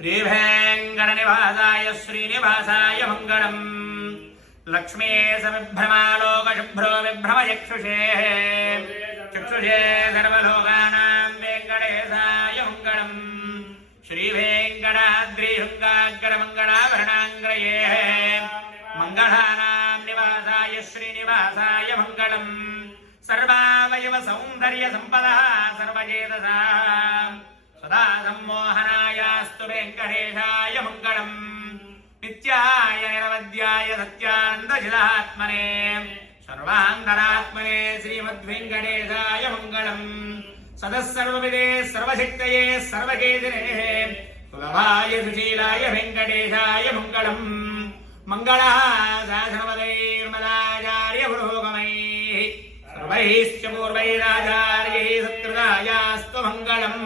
श्रीवेङ्कटनिवासाय श्रीनिवासाय मङ्गलम्। लक्ष्मी सविभ्रमालोकशुभ्रो विभ्रमचक्षुषे चक्षुषे सर्वलोकानां वेङ्कटेशाय मङ्गलम्। श्रीवेङ्कटाद्रिशृङ्गाग्रमङ्गलाभरणाङ्ग्रये मङ्गलानां निवासाय श्रीनिवासाय मङ्गलम्। सर्वावयव सौन्दर्य सम्पदः सर्वचेतसा सदा सम्मोहनायास्तु वेङ्कटेशाय मङ्गलम्। नित्याय निरवध्याय सत्यानन्दचिदात्मने सर्वान्तरात्मने श्रीमद्वेङ्कटेशाय मङ्गलम्। सदः सर्वविदे सर्वशक्तये सर्वकेतिने सुलभाय सुशीलाय वेङ्कटेशाय मङ्गलम्। मङ्गलाशासनपदैर्मदाचार्य पुरोगमैः सर्वैश्च पूर्वैराचार्यैः सत्कृतायास्तु मङ्गलम्।